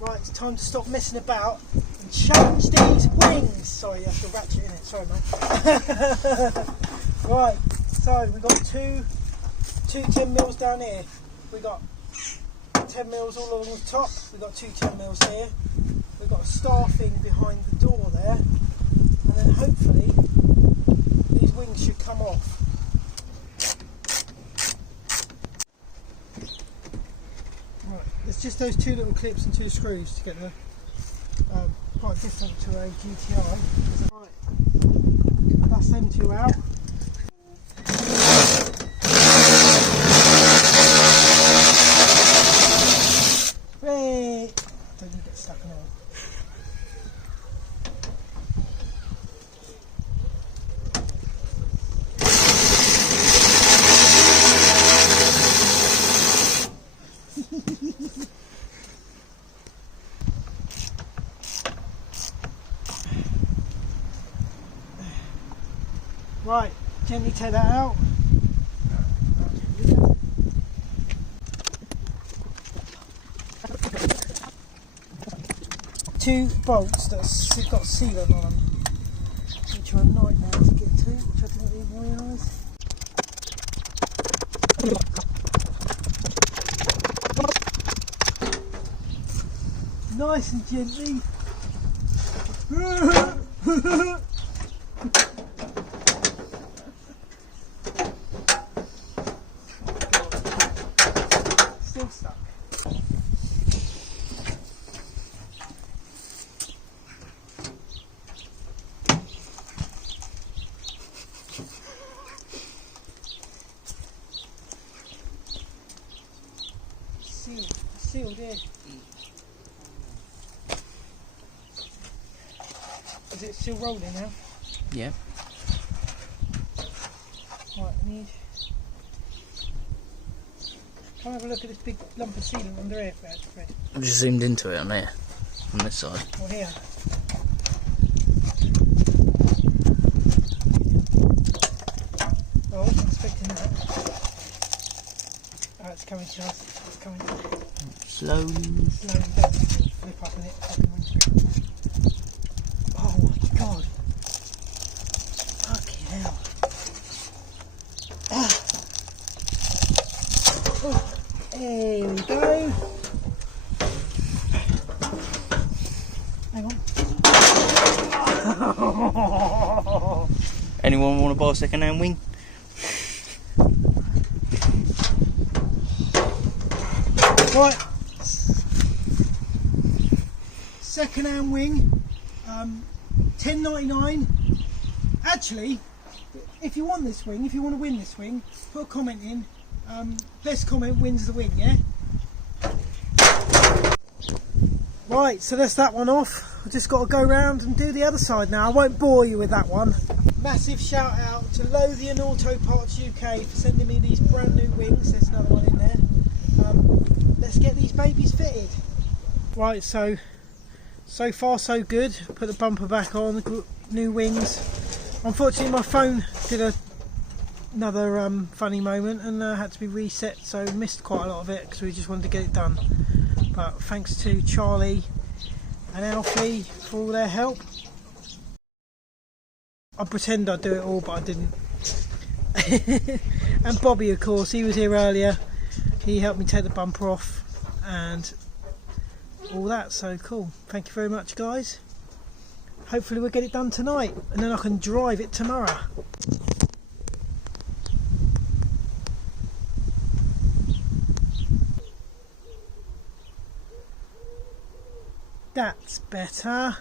Right, it's time to stop messing about and change these wings. Sorry, you have to ratchet in it. Sorry, mate. Right, so we've got two 10mm down here. We've got 10mm all along the top. We've got two 10mm here. We've got a starfing behind the door there. And then hopefully these wings should come off. Right, it's just those two little clips and two screws to get the quite different to a GTI. Right, that's them two out. Hey, don't you get stuck in there. Right, gently take that out. Two bolts that have got sealant on them, which are a nightmare to get to, which I didn't even realise. Nice and gently. Still stuck. Sealed here. Is it still rolling now? Yeah. Right, come have a look at this big lump of sealant under here, Fred. I've just zoomed into it on there, on this side. Or here. Oh, I'm expecting that. Oh, it's coming to us. It's coming. Slowly. Slowly, don't flip up in it. Fucking windscreen. Oh my god. Fucking hell. Ah. Oh, there we go. Hang on. Anyone want to buy a second-hand wing? Right. Second-hand wing. $10.99. Actually, if you want this wing, if you want to win this wing, put a comment in. Best comment wins the wing, yeah? Right, so that's that one off. I've just got to go round and do the other side now. I won't bore you with that one. Massive shout out to Lothian Auto Parts UK for sending me these brand new wings. There's another one in there. Let's get these babies fitted. Right, so far so good. Put the bumper back on, the new wings. Unfortunately my phone did another funny moment and had to be reset, so missed quite a lot of it because we just wanted to get it done. But thanks to Charlie and Alfie for all their help. I pretend I do it all, but I didn't. And Bobby, of course, he was here earlier. He helped me take the bumper off and all that, so cool. Thank you very much, guys. Hopefully we'll get it done tonight and then I can drive it tomorrow. That's better.